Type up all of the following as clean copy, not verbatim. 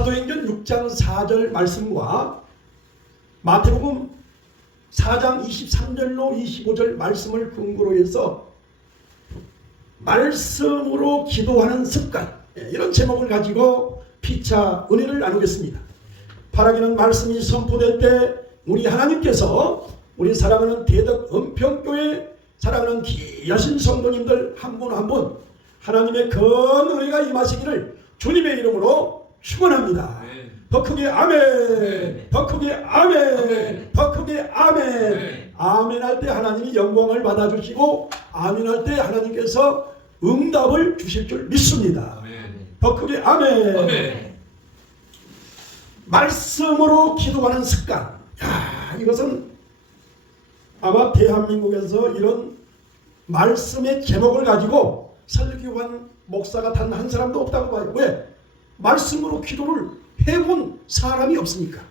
사도행전 6장 4절 말씀과 마태복음 4장 23절로 25절 말씀을 근거로 해서 말씀으로 기도하는 습관, 이런 제목을 가지고 피차 은혜를 나누겠습니다. 바라기는 말씀이 선포될 때 우리 하나님께서 우리 사랑하는 대덕 은평교회 사랑하는 귀하신 성도님들 한 분 한 분 하나님의 큰 은혜가 임하시기를 주님의 이름으로 축원합니다. 더 크게 아멘, 더 크게 아멘, 더 크게 아멘. 아멘 할 때 하나님이 영광을 받아주시고 아멘 할 때 하나님께서 응답을 주실 줄 믿습니다. 더 크게 아멘. 말씀으로 기도하는 습관. 이것은 아마 대한민국에서 이런 말씀의 제목을 가지고 설교한 목사가 단 한 사람도 없다고 봐요. 왜? 말씀으로 기도를 해본 사람이 없으니까.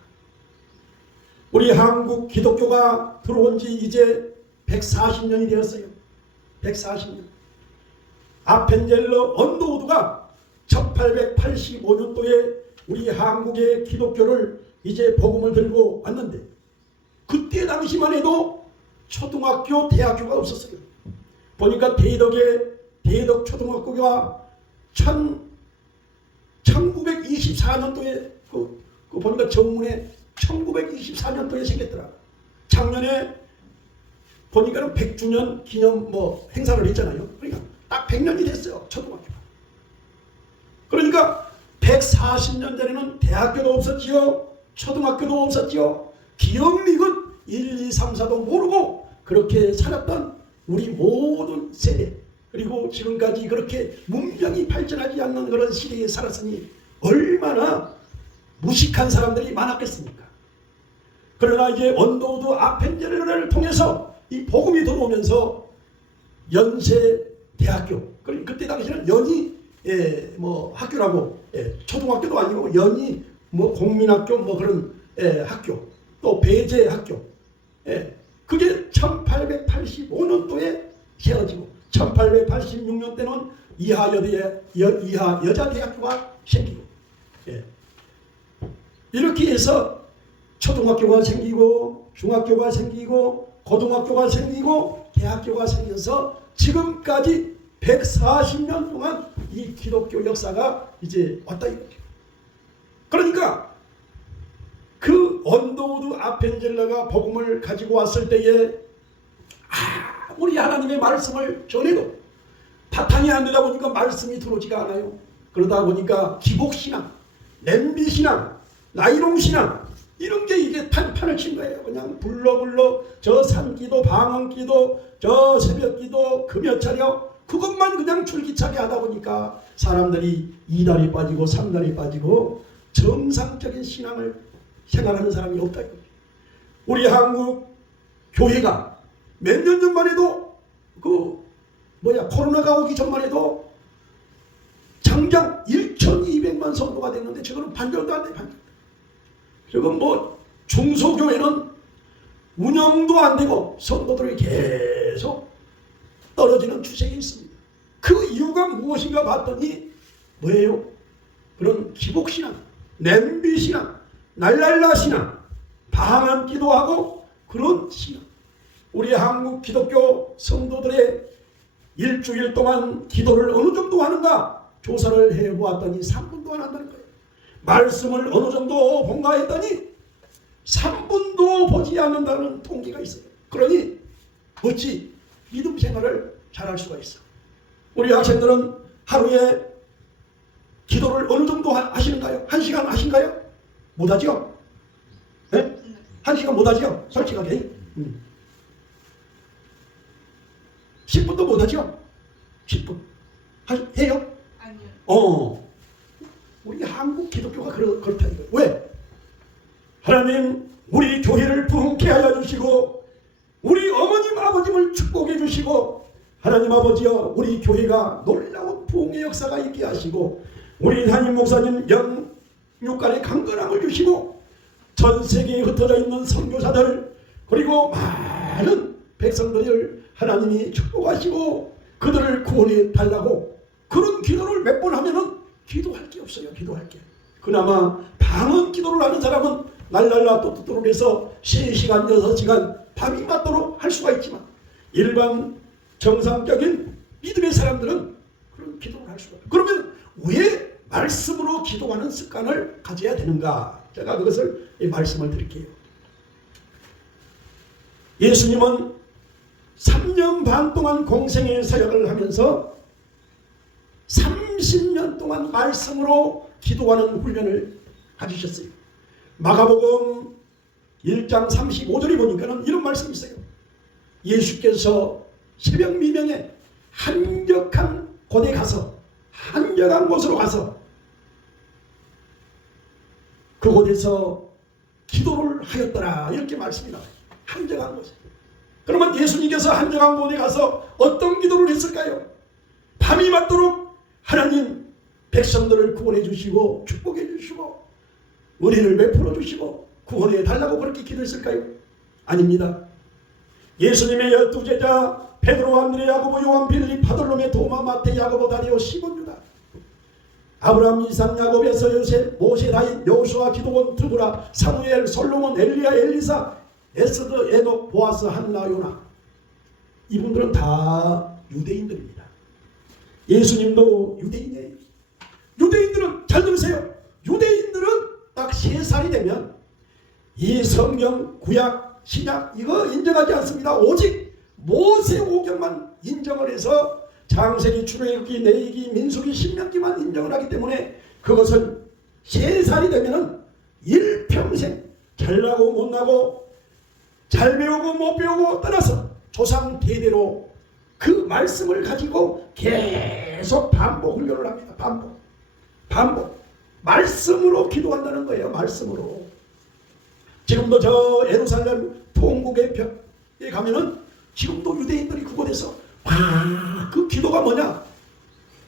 우리 한국 기독교가 들어온 지 이제 140년이 되었어요. 140년. 아펜젤러 언더우드가 1885년도에 우리 한국의 기독교를 이제 복음을 들고 왔는데 그때 당시만 해도 초등학교, 대학교가 없었어요. 보니까 대덕 초등학교가 1924년도에 그 보니까 정문에 1924년도에 생겼더라. 작년에 보니까는 100주년 기념 행사를 했잖아요. 그러니까 딱 100년이 됐어요. 초등학교가. 그러니까 140년 전에는 대학교도 없었지요. 초등학교도 없었지요. 기업직은 1, 2, 3, 4도 모르고 그렇게 살았던 우리 모든 세대, 그리고 지금까지 그렇게 문명이 발전하지 않는 그런 시대에 살았으니 얼마나 무식한 사람들이 많았겠습니까? 그러나 이제 언더우드 아펜젤러를 통해서 이 복음이 들어오면서 연세대학교, 그때 당시에는 연희 학교라고, 초등학교도 아니고 연희 공민학교 그런 학교, 또 배제학교, 그게 1885년도에 세워지고 1886년 때는 이하 여자대학교가 생기고, 이렇게 해서 초등학교가 생기고 중학교가 생기고 고등학교가 생기고 대학교가 생겨서 지금까지 140년 동안 이 기독교 역사가 이제 왔다 이거죠. 그러니까 그 언더우드 아펜젤러가 복음을 가지고 왔을 때에 우리 하나님의 말씀을 전해도 바탕이 안 되다 보니까 말씀이 들어오지가 않아요. 그러다 보니까 기복신앙, 냄비신앙, 나이롱신앙 이런 게 이게 판을 친 거예요. 그냥 불러 저 산기도, 방언기도, 저 새벽기도, 금요차려 그것만 그냥 줄기차게 하다 보니까 사람들이 2달이 빠지고 3달이 빠지고 정상적인 신앙을 생활하는 사람이 없다 이거죠. 우리 한국 교회가 몇 년 전만 해도 코로나가 오기 전만 해도 장장 1,200만 성도가 됐는데 지금은 반절도 안 돼. 지금 중소교회는 운영도 안 되고 성도들이 계속 떨어지는 추세에 있습니다. 그 이유가 무엇인가 봤더니 뭐예요? 그런 기복신앙, 냄비신앙, 날랄라 신앙, 방언 기도하고 그런 신앙. 우리 한국 기독교 성도들의 일주일 동안 기도를 어느 정도 하는가 조사를 해보았더니 3분도 안 한다는 거예요. 말씀을 어느 정도 본가 했더니 3분도 보지 않는다는 통계가 있어요. 그러니 어찌 믿음 생활을 잘할 수가 있어. 우리 학생들은 하루에 기도를 어느 정도 하시는가요? 1시간 하신가요? 못하죠? 네? 1시간 못하죠? 솔직하게. 10분도 못하죠? 10분. 해요? 아니요. 우리 한국 기독교가 그렇다 이거. 왜? 하나님 우리 교회를 부흥케 하여 주시고 우리 어머님 아버님을 축복해 주시고 하나님 아버지여 우리 교회가 놀라운 부흥의 역사가 있게 하시고 우리 담임 목사님 영육간의 강건함을 주시고 전 세계에 흩어져 있는 선교사들 그리고 많은 백성들을 하나님이 축복하시고 그들을 구원해 달라고 그런 기도를 몇 번 하면은 기도할 게 없어요. 기도할 게. 그나마 방언 기도를 하는 사람은 날날라 또또또로 해서 3시간 6시간 밤이 맞도록 할 수가 있지만 일반 정상적인 믿음의 사람들은 그런 기도를 할 수가 없어요. 그러면 왜 말씀으로 기도하는 습관을 가져야 되는가? 제가 그것을 말씀을 드릴게요. 예수님은 3년 반 동안 공생의 사역을 하면서 30년 동안 말씀으로 기도하는 훈련을 가지셨어요. 마가복음 1장 35절에 보니까는 이런 말씀이 있어요. 예수께서 새벽 미명에 한적한 곳에 가서 한적한 곳으로 가서 그곳에서 기도를 하였더라 이렇게 말씀이 나와요. 한적한 곳에. 그러면 예수님께서 한적한 곳에 가서 어떤 기도를 했을까요? 밤이 맞도록 하나님 백성들을 구원해 주시고 축복해 주시고 은혜를 베풀어 주시고 구원해 달라고 그렇게 기도했을까요? 아닙니다. 예수님의 12제자 베드로, 안드레, 야고보, 요한, 빌립, 바돌로메, 도마, 마태, 야고보, 다리오, 시몬, 유다, 아브라함, 이삭, 야곱, 에서, 요셉, 모세, 다윗, 여호수아, 기도원, 드보라, 사무엘, 솔로몬, 엘리야, 엘리사, 에스더, 에녹, 보아스, 한나, 요나, 이분들은 다 유대인들입니다. 예수님도 유대인이에요. 유대인들은 잘 들으세요. 유대인들은 딱 3살이 되면 이 성경, 구약, 신약 이거 인정하지 않습니다. 오직 모세오경만 인정을 해서 창세기, 출애굽기, 레위기, 민수기, 신명기만 인정을 하기 때문에 그것은 3살이 되면은 일평생 잘나고 못나고 잘 배우고 못 배우고 떠나서 조상 대대로 그 말씀을 가지고 계속 반복 훈련을 합니다. 반복 말씀으로 기도한다는 거예요. 말씀으로. 지금도 저 예루살렘 통곡의 벽에 가면은 지금도 유대인들이 그곳에서 그 기도가 뭐냐?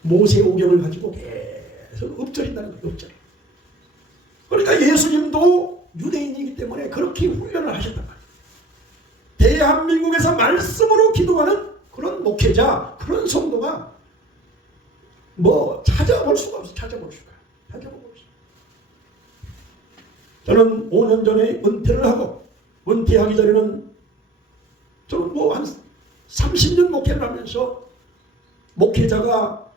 모세오경을 가지고 계속 읊조린다는 거예요. 읊조리. 그러니까 예수님도 유대인이기 때문에 그렇게 훈련을 하셨단 말이에요. 대한민국에서 말씀으로 기도하는 그런 목회자, 그런 성도가 뭐 찾아볼 수가 없어요. 찾아볼 수가. 저는 5년 전에 은퇴를 하고, 은퇴하기 전에는 저는 뭐 한 30년 목회를 하면서 목회자가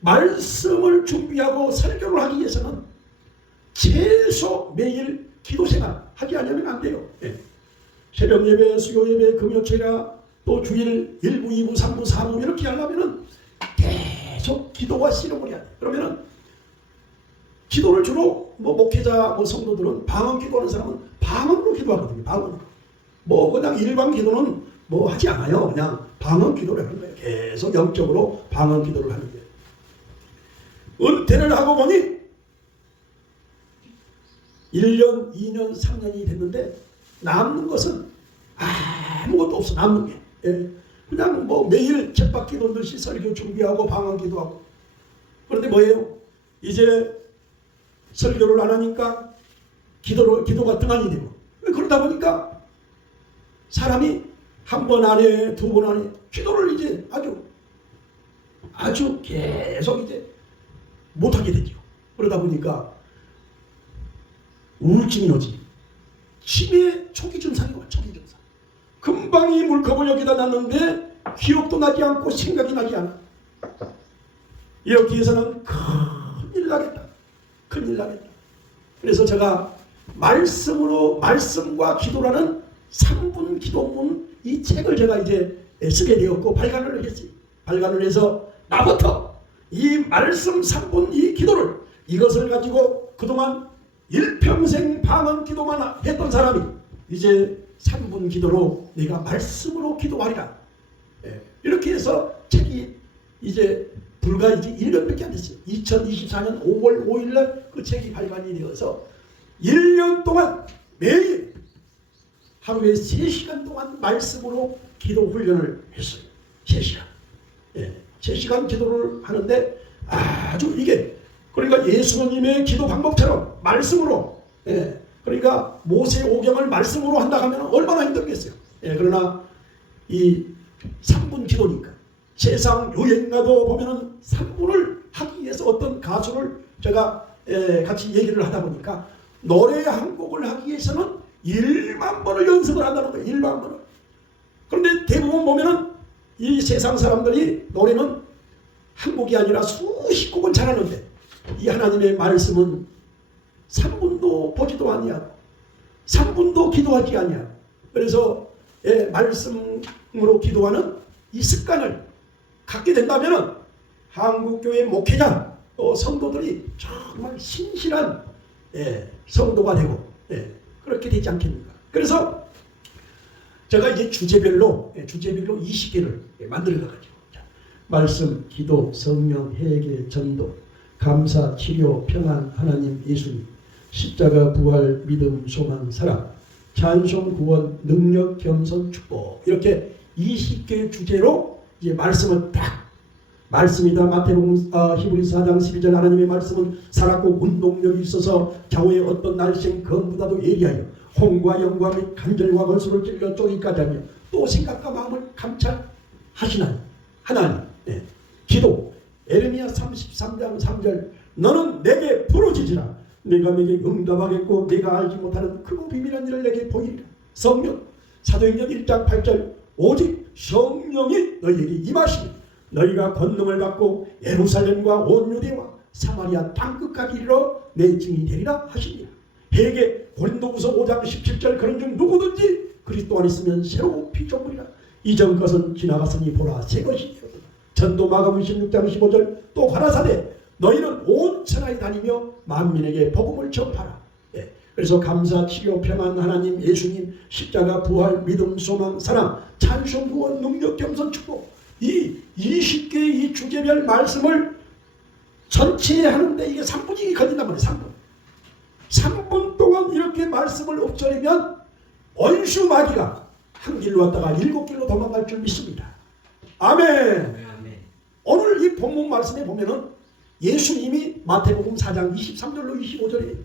말씀을 준비하고 설교를 하기 위해서는 최소 매일 기도생활 하지 않으면 안 돼요. 네. 새벽 예배, 수요 예배, 금요철야, 또 주일 1부, 2부, 3부, 4부 이렇게 하려면은 계속 기도와 씨름을 해야 돼. 그러면은 기도를 주로 뭐 목회자, 뭐 성도들은 방언 기도하는 사람은 방언으로 기도하거든요. 방언. 뭐 그냥 일반 기도는 뭐 하지 않아요. 그냥 방언 기도를 하는 거예요. 계속 영적으로 방언 기도를 하는 거예요. 은퇴를 하고 보니 1년, 2년, 3년이 됐는데 남는 것은 아무것도 없어. 남는 게. 예. 그냥 뭐 매일 쳇바퀴 돌듯이 설교 준비하고 방언 기도하고. 그런데 뭐예요? 이제 설교를 안 하니까 기도가 등한이 되고. 그러다 보니까 사람이 한 번 안에, 두 번 안에 기도를 이제 아주 계속 이제 못하게 되죠. 그러다 보니까 우울증이 오지. 치매 초기 증상이 와. 초기 증상. 금방 이 물컵을 여기다 놨는데 기억도 나지 않고 생각이 나지 않아. 이렇게 해서는 큰일 나겠다. 그래서 제가 말씀과 기도라는 3분 기도문 이 책을 제가 이제 쓰게 되었고 발간을 했어요. 발간을 해서 나부터 이 말씀 3분 이 기도를 이것을 가지고 그동안 일평생 방언 기도만 했던 사람이 이제 3분 기도로 내가 말씀으로 기도하리라. 이렇게 해서 책이 이제 불과 이제 1년밖에 안 됐어요. 2024년 5월 5일날 그 책이 발간이 되어서 1년 동안 매일 하루에 3시간 동안 말씀으로 기도 훈련을 했어요. 3시간. 3시간 기도를 하는데 아주 이게 그러니까 예수님의 기도 방법처럼 말씀으로 그러니까 모세오경을 말씀으로 한다 하면 얼마나 힘들겠어요. 그러나 이 3분 기도니까 세상 여행 가도 보면은 3분을 하기 위해서 어떤 가수를 제가 같이 얘기를 하다 보니까 노래 한 곡을 하기 위해서는 1만 번을 연습을 한다는 거예요. 1만 번을. 그런데 대부분 보면은 이 세상 사람들이 노래는 한 곡이 아니라 수십 곡은 잘하는데 이 하나님의 말씀은 3분도 보지도 아니하고 3분도 기도하지 아니하고 그래서 말씀으로 기도하는 이 습관을 갖게 된다면 한국교회 목회자 성도들이 정말 신실한 성도가 되고 그렇게 되지 않겠는가. 그래서 제가 이제 주제별로 20개를 만들어가지고 말씀, 기도, 성령, 회개, 전도, 감사, 치료, 평안, 하나님, 예수님, 십자가, 부활, 믿음, 소망, 사랑, 찬송, 구원, 능력, 겸손, 축복 이렇게 20개의 주제로 이제 말씀을 딱 말씀이다. 마태복음 히브리서 4장 12절 하나님의 말씀은 살았고 운동력이 있어서 좌우의 어떤 날쌘 검보다도 예리하여 홍과 영과 및 간절과 걸수를 찔러 쪼기까지 하며 또 생각과 마음을 감찰하시나니 하나님. 기도 에레미야 33장 3절 너는 내게 부르짖으라 내가 내게 응답하겠고 내가 알지 못하는 크고 비밀한 일을 내게 보이리라. 성령 사도행전 1장 8절 오직 성령이 너희에게 임하시니 너희가 권능을 받고 예루살렘과 온 유대와 사마리아 땅끝까지 이르러 내 증인이 되리라 하시니라. 회개 고린도후서 5장 17절 그런 중 누구든지 그리스도 안에 있으면 새로 피조물이라 이전 것은 지나갔으니 보라 새 것이 되었다. 전도 마가복음 16장 15절 또 가라사대 너희는 온 천하에 다니며 만민에게 복음을 전파라. 그래서 감사, 치료, 평안, 하나님, 예수님, 십자가, 부활, 믿음, 소망, 사랑, 찬송, 구원, 능력, 겸손, 축복 이 20개의 이 주제별 말씀을 전체에 하는데 이게 3분이 걸린단 말이에요. 3분 동안 이렇게 말씀을 읊조리면 원수 마귀가 한 길로 왔다가 7길로 도망갈 줄 믿습니다. 아멘. 오늘 이 본문 말씀에 보면은 예수님이 마태복음 4장 23절로 25절에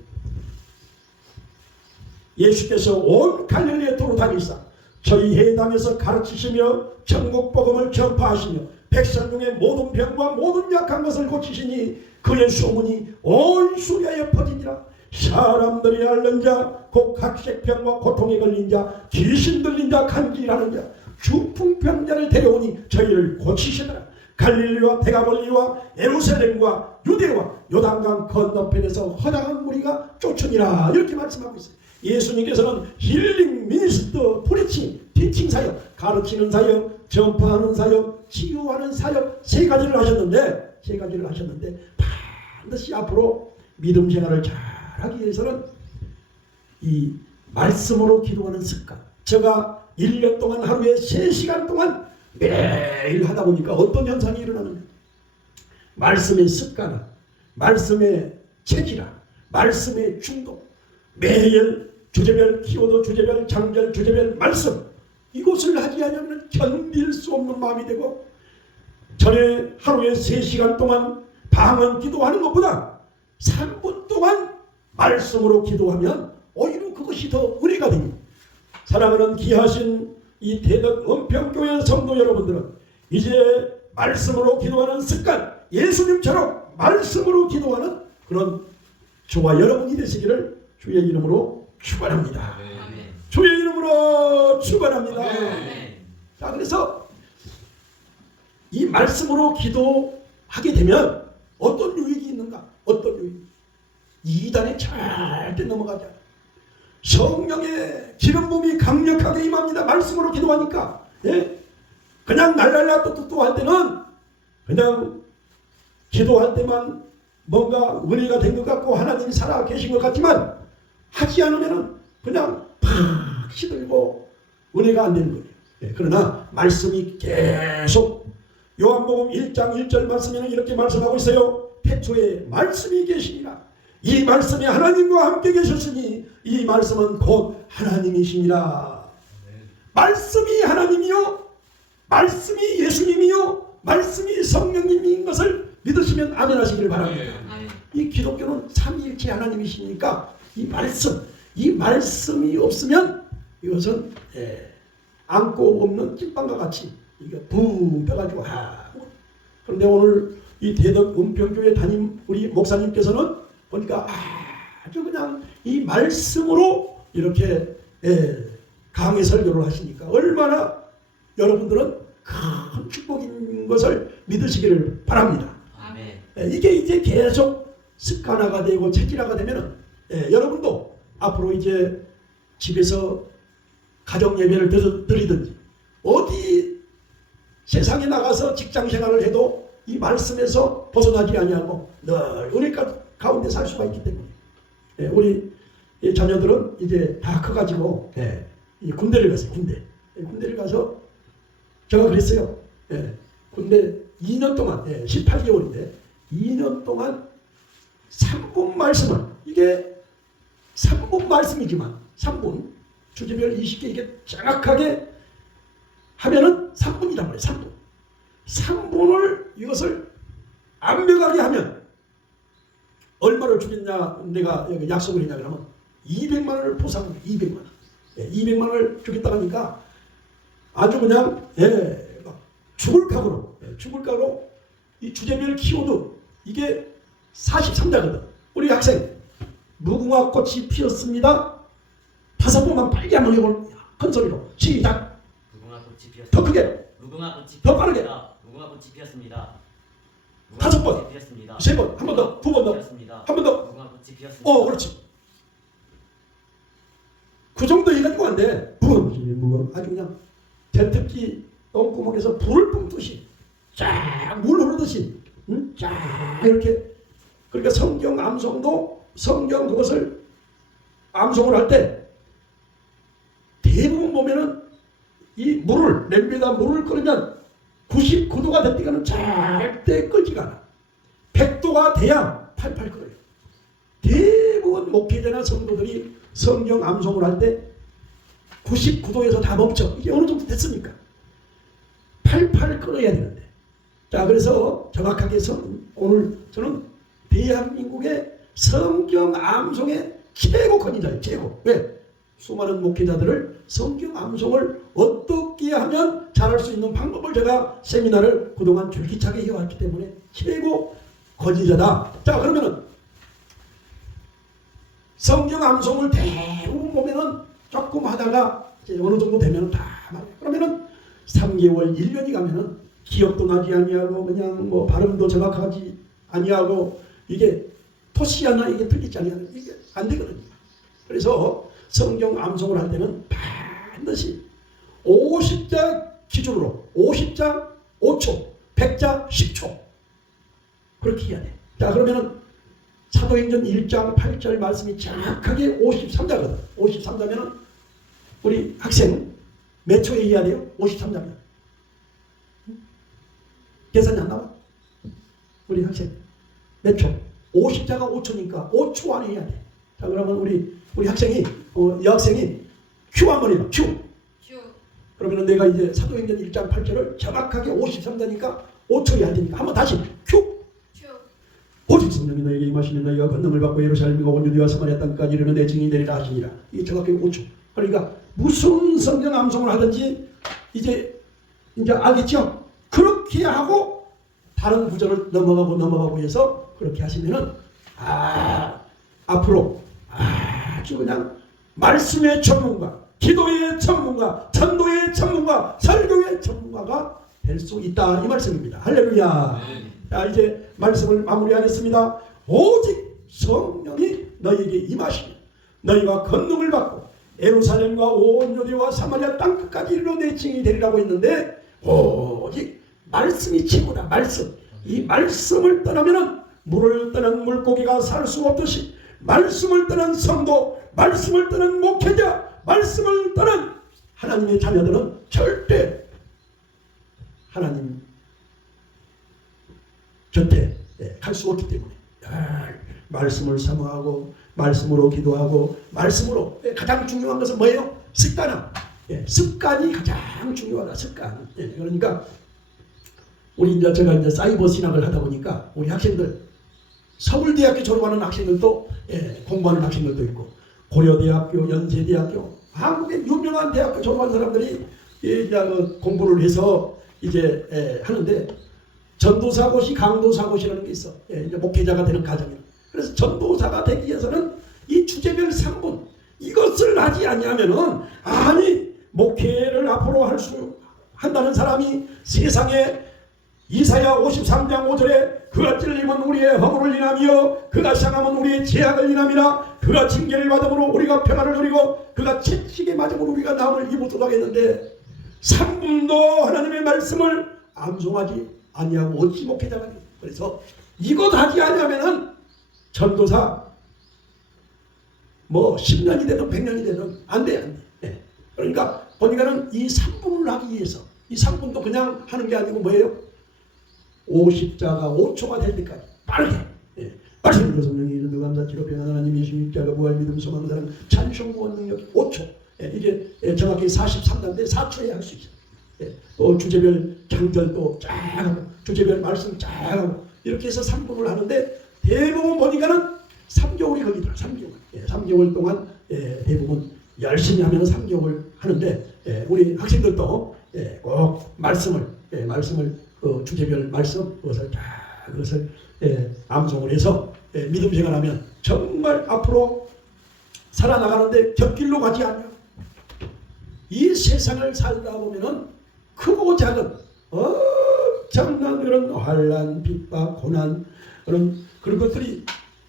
예수께서 온 갈릴리에 도로 다니사 저희 회당에서 가르치시며 천국 복음을 전파하시며 백성 중에 모든 병과 모든 약한 것을 고치시니 그의 소문이 온 수리하여 퍼지니라. 사람들이 앓는 자 곧 각색병과 고통에 걸린 자 귀신 들린 자 간질하는 자 주풍병자를 데려오니 저희를 고치시더라. 갈릴리와 데가볼리와 예루살렘과 유대와 요단강 건너편에서 허다한 무리가 쫓으니라. 이렇게 말씀하고 있어요. 예수님께서는 힐링, 미니스터, 프리칭, 티칭 사역, 가르치는 사역, 전파하는 사역, 치유하는 사역 세 가지를 하셨는데 반드시 앞으로 믿음 생활을 잘하기 위해서는 이 말씀으로 기도하는 습관. 제가 1년 동안 하루에 3시간 동안 매일 하다 보니까 어떤 현상이 일어나느냐. 말씀의 습관, 말씀의 체질화, 말씀의 중독. 매일 주제별 키워드, 주제별 장절, 주제별 말씀 이것을 하지 않으면 견딜 수 없는 마음이 되고 전에 하루에 3시간 동안 방언 기도하는 것보다 3분 동안 말씀으로 기도하면 오히려 그것이 더 은혜가 됩니다. 사랑하는 귀하신 이 대덕 은평교회 성도 여러분들은 이제 말씀으로 기도하는 습관 예수님처럼 말씀으로 기도하는 그런 저와 여러분이 되시기를 주의 이름으로 축원합니다. 주의 이름으로 축원합니다. 자, 그래서 이 말씀으로 기도하게 되면 어떤 유익이 있는가? 어떤 유익? 이단에 절대 넘어가지 않아요. 성령의 기름 부음이 강력하게 임합니다. 말씀으로 기도하니까. 그냥 날랄라 또 할 때는 그냥 기도할 때만 뭔가 은혜가 된 것 같고 하나님이 살아 계신 것 같지만 하지 않으면 그냥 팍 시들고 은혜가 안 되는 거예요. 그러나 말씀이 계속 요한복음 1장 1절 말씀에는 이렇게 말씀하고 있어요. 태초에 말씀이 계시니라. 이 말씀이 하나님과 함께 계셨으니 이 말씀은 곧 하나님이시니라. 말씀이 하나님이요 말씀이 예수님이요 말씀이 성령님인 것을 믿으시면 아멘 하시기를 바랍니다. 이 기독교는 삼위일체 하나님이시니까 이 말씀이 없으면 이것은 안고 없는 찐빵과 같이 이게 붕 떠가지고 그런데 오늘 이 대덕 은평교회 담임 우리 목사님께서는 보니까 아주 그냥 이 말씀으로 이렇게 강의 설교를 하시니까 얼마나 여러분들은 큰 축복인 것을 믿으시기를 바랍니다. 아멘. 이게 이제 계속 습관화가 되고 체질화가 되면은 여러분도 앞으로 이제 집에서 가정 예배를 드리든지 어디 세상에 나가서 직장 생활을 해도 이 말씀에서 벗어나지 아니하고 늘 은혜 가운데 살 수가 있기 때문에 우리 자녀들은 이제 다 커가지고 이 군대를 갔어요. 군대를 가서 제가 그랬어요. 군대 2년 동안 18개월인데 2년 동안 3분 말씀을 이게 3분 말씀이지만 3분 주제별 20개 이게 정확하게 하면은 3분이란 말이에요. 3분. 3분을 이것을 완벽하게 하면 얼마를 주겠냐 내가 약속을 했냐 그러면 200만 원을 보상합니다. 200만 원. 200만 원을 주겠다 하니까 아주 그냥 막 죽을 각오로 이 주제별 키워드 이게 43자거든. 우리 학생 무궁화 꽃이 피었습니다. 5번만 빨리 한번 해볼 큰 소리로 시작. 무궁화 꽃이 피었습니다. 더 크게. 무궁화 꽃이 더 빠르게. 무궁화 꽃이 피었습니다. 5번. 3번. 한 번 더. 2번 더. 한 번 더. 무궁화 꽃이 피었습니다. 그렇지. 그 정도 해가지고 안 돼. 무궁 아주 그냥 대특기 똥구멍에서 불을 뿜듯이 쫙 물 흐르듯이 쫙 이렇게. 그러니까 성경 암송도 성경 그것을 암송을 할 때 대부분 보면은 이 물을 냄비에다 물을 끓이면 99도가 될 때가는 절대 끓지가 않아. 100도가 돼야 팔팔 끓어요. 대부분 목회자나 성도들이 성경 암송을 할 때 99도에서 다 멈춰. 이게 어느 정도 됐습니까? 팔팔 끓어야 되는데. 자, 그래서 정확하게 오늘 저는 대한민국의 성경 암송의 최고 권위자예요. 최고. 왜? 수많은 목회자들을 성경 암송을 어떻게 하면 잘할 수 있는 방법을 제가 세미나를 그동안 줄기차게 해왔기 때문에 최고 권위자다. 자, 그러면은 성경 암송을 대부분 보면은 조금 하다가 이제 어느 정도 되면은 다 말해요. 그러면은 3개월, 1년이 가면은 기억도 나지 아니하고 그냥 뭐 발음도 정확하지 아니하고 이게 토시 하나 이게 틀리지 아니하는 이게 안 되거든요. 그래서 성경 암송을 할 때는 반드시 50자 기준으로 50자 5초, 100자 10초 그렇게 해야 돼. 자, 그러면은 사도행전 1장 8절 말씀이 정확하게 53자거든. 53자면은 우리 학생 몇 초에 해야 돼요? 53자면 계산이 안 나와? 우리 학생 몇 초? 50자가 5초니까 5초 안에 해야 돼. 자, 그러면 우리 학생이 여학생이 큐 한번 해봐. 큐. 그러면 내가 이제 사도행전 1장 8절을 정확하게 53자니까 5초에 할 테니까 한번 다시 큐. 오직 성령이 너에게 임하시면 너희가 권능을 받고 예루살렘과 온 유대와 사마리아 땅까지 이르는 내 증인이 되리라 하시니라. 이게 정확하게 5초. 그러니까 무슨 성경 암송을 하든지 이제 알겠죠? 그렇게 하고 다른 구절을 넘어가고 해서 그렇게 하시면은 앞으로 아주 그냥 말씀의 전문가, 기도의 전문가, 전도의 전문가, 설교의 전문가가 될 수 있다 이 말씀입니다. 할렐루야. 자, 이제 말씀을 마무리하겠습니다. 오직 성령이 너희에게 임하시면 너희가 권능을 받고 예루살렘과 온 유대와 사마리아 땅 끝까지 이르러 내 증인이 되리라고 했는데 오직 말씀이 최고다. 말씀. 이 말씀을 떠나면은 물을 떠난 물고기가 살 수 없듯이 말씀을 떠난 성도, 말씀을 떠난 목회자, 말씀을 떠난 하나님의 자녀들은 절대 하나님 곁에 갈 수 없기 때문에 말씀을 사모하고 말씀으로 기도하고 말씀으로 가장 중요한 것은 뭐예요? 습관화. 습관이 가장 중요하다. 습관. 그러니까 제가 이제 사이버 신학을 하다 보니까 우리 학생들 서울대학교 졸업하는 학생들도 공부하는 학생들도 있고 고려대학교, 연세대학교, 한국의 유명한 대학교 졸업한 사람들이 이제 공부를 해서 이제 하는데 전도사고시, 강도사고시라는 게 있어. 이제 목회자가 되는 과정이에요. 그래서 전도사가 되기 위해서는 이 주제별 3분 이것을 하지 아니하면은 아니 목회를 앞으로 할 수 한다는 사람이 세상에 이사야 53장 5절에 그가 찔림은 우리의 허물을 인하며 그가 상함은 우리의 죄악을 인함이라 그가 징계를 받음으로 우리가 평안을 누리고 그가 채찍에 맞음으로 우리가 나음을 입었도록 했는데 3분도 하나님의 말씀을 암송하지 아니하고 어찌 목회자가 되겠어요. 그래서 이것 하지 아니하면은 전도사 뭐 10년이 되든 100년이 되든 안 돼, 안 돼. 네. 그러니까 보니까는 이 3분을 하기 위해서 이 3분도 그냥 하는 게 아니고 뭐예요? 50자가 5초가 될 때까지 빠르게 말씀으로 성령이 이른도 감사치로 변한 하나님이 십자가 부활 믿음 소망 사랑 찬송 구원 능력 5초 이게 정확히 43단데 4초에 할 수 있어요. 또 주제별 장절도 쫙 하고 주제별 말씀 쫙 하고 이렇게 해서 3분을 하는데 대부분 보니까는 3개월이 걸리더라. 3개월 3개월 동안 대부분 열심히 하면 3개월 하는데 우리 학생들도 꼭 말씀을 주제별 말씀 그것을 암송을 해서 믿음 생활하면 정말 앞으로 살아나가는데 곁길로 가지 않냐. 이 세상을 살다 보면은 크고 작은 엄청난 그런 환난, 핍박, 고난 그런 것들이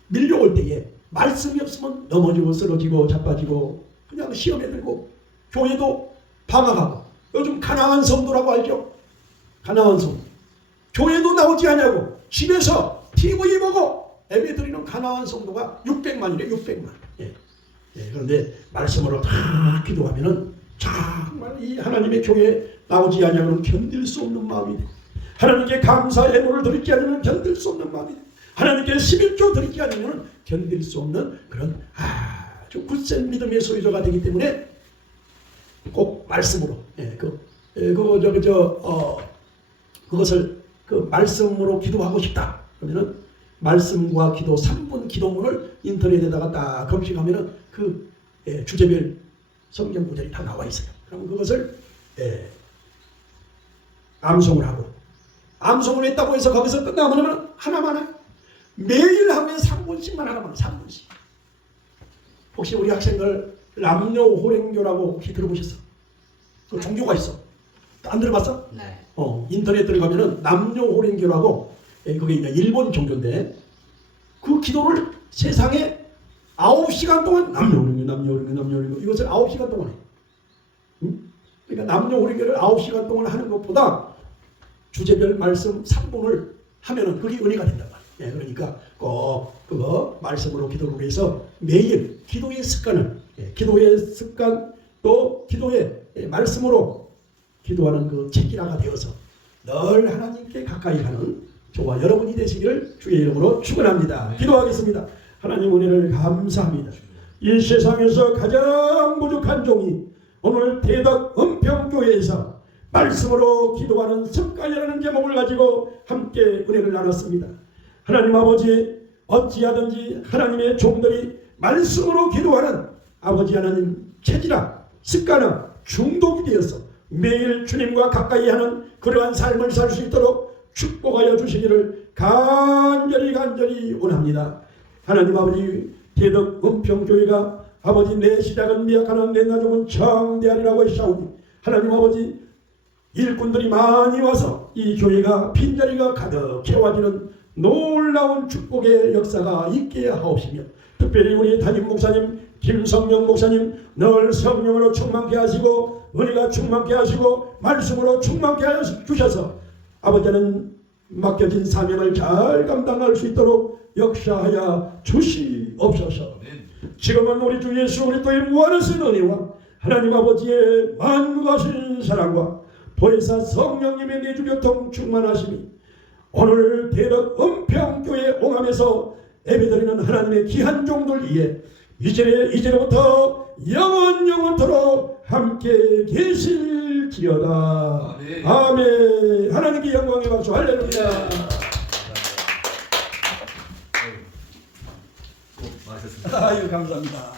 밀려올 때에 말씀이 없으면 넘어지고 쓰러지고 자빠지고 그냥 시험에 들고 교회도 방황하고 요즘 가난한 성도라고 알죠? 가난한 성도 교회도 나오지 않냐고 집에서 TV 보고 예배드리는 가난한 성도가 600만이래 600만. 그런데 말씀으로 다 기도하면은 정말 이 하나님의 교회에 나오지 않냐면 견딜 수 없는 마음이 돼. 하나님께 감사 예물을 드리지 않으면 견딜 수 없는 마음이 돼. 하나님께 11조 드리지 않으면 견딜 수 없는 그런 아주 굳센 믿음의 소유자가 되기 때문에 꼭 말씀으로 그것을 그 말씀으로 기도하고 싶다. 그러면은 말씀과 기도 3분 기도문을 인터넷에다가 딱 검색하면은 그 주제별 성경 구절이 다 나와 있어요. 그러면 그것을 암송을 하고 암송을 했다고 해서 거기서 끝나면 하나만 해요. 매일 하루에 3분씩만 하나만 3분씩. 혹시 우리 학생들 남녀호랭교라고 혹시 들어보셨어? 그 종교가 있어. 안 들어봤어? 네. 인터넷 들어가면은 남녀호랭교라고 그게 이제 일본 종교인데 그 기도를 세상에 9시간 동안 남녀호랭교 이것을 9시간 동안 해. 응? 그러니까 남녀호랭교를 9시간 동안 하는 것보다 주제별 말씀 3분을 하면은 그게 은혜가 된단 말이에요. 그러니까 꼭 그거 말씀으로 기도를 해서 매일 기도의 습관 또 기도의 말씀으로 기도하는 그 체질화가 되어서 늘 하나님께 가까이 가는 저와 여러분이 되시기를 주의 이름으로 축원합니다. 기도하겠습니다. 하나님 은혜를 감사합니다. 이 세상에서 가장 부족한 종이 오늘 대덕 은평교회에서 말씀으로 기도하는 습관이라는 제목을 가지고 함께 은혜를 나눴습니다. 하나님 아버지 어찌하든지 하나님의 종들이 말씀으로 기도하는 아버지 하나님 체질화 습관화 중독이 되어서 매일 주님과 가까이 하는 그러한 삶을 살 수 있도록 축복하여 주시기를 간절히 원합니다. 하나님 아버지 대덕 은평교회가 아버지 내 시작은 미약하나 내 나중은 청대하리라고 하시오니 하나님 아버지 일꾼들이 많이 와서 이 교회가 빈자리가 가득 채워지는 놀라운 축복의 역사가 있게 하옵시며 특별히 우리 담임 목사님 김성령 목사님 늘 성령으로 충만케 하시고 은혜가 충만케 하시고 말씀으로 충만케 하여 주셔서 아버지는 맡겨진 사명을 잘 감당할 수 있도록 역사하여 주시옵소서. 지금은 우리 주 예수 그리스도의 무한하신 은혜와 하나님 아버지의 만무하신 사랑과 보혜사 성령님의 내주 교통 충만하심이 오늘 대덕 은평교회 옹암에서 예배드리는 하나님의 귀한 종들 위에 이제로부터 영원토록 함께 계실지어다. 아멘. 하나님께 영광의 박수. 할렐루야. 수고하셨습니다. 아유 감사합니다.